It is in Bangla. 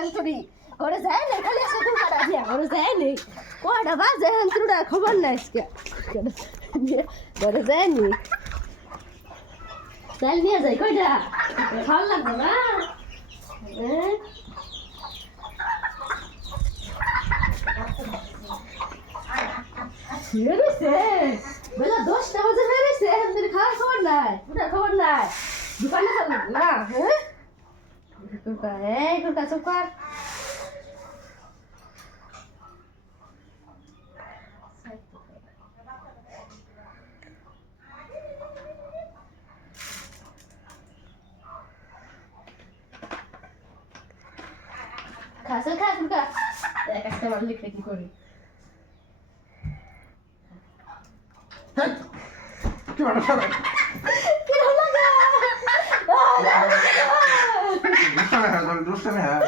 হেলতুরি ঘরে যায় না খালি আছে তুই কাটা দিয়া ঘরে যায় নি কয়টা বাজে হেলতুরিটা খবর নাই আজকে ঘরে যায় নি চাল নিয়ে যাই কয়টা ভালো লাগবে না বেরোইছে বেলা 10টা বাজে বেরোইছে হেলতুরি খাওয়ার খবর নাই ওটার খবর নাই দোকানে যাবো না হ্যাঁ কুকা এই কুকা চুপ কর খাসল খা কুকা এক একটা বার লিখে কি করি কি বানা সবাই কি হলো গা দুষ্টামি হ্যাঁ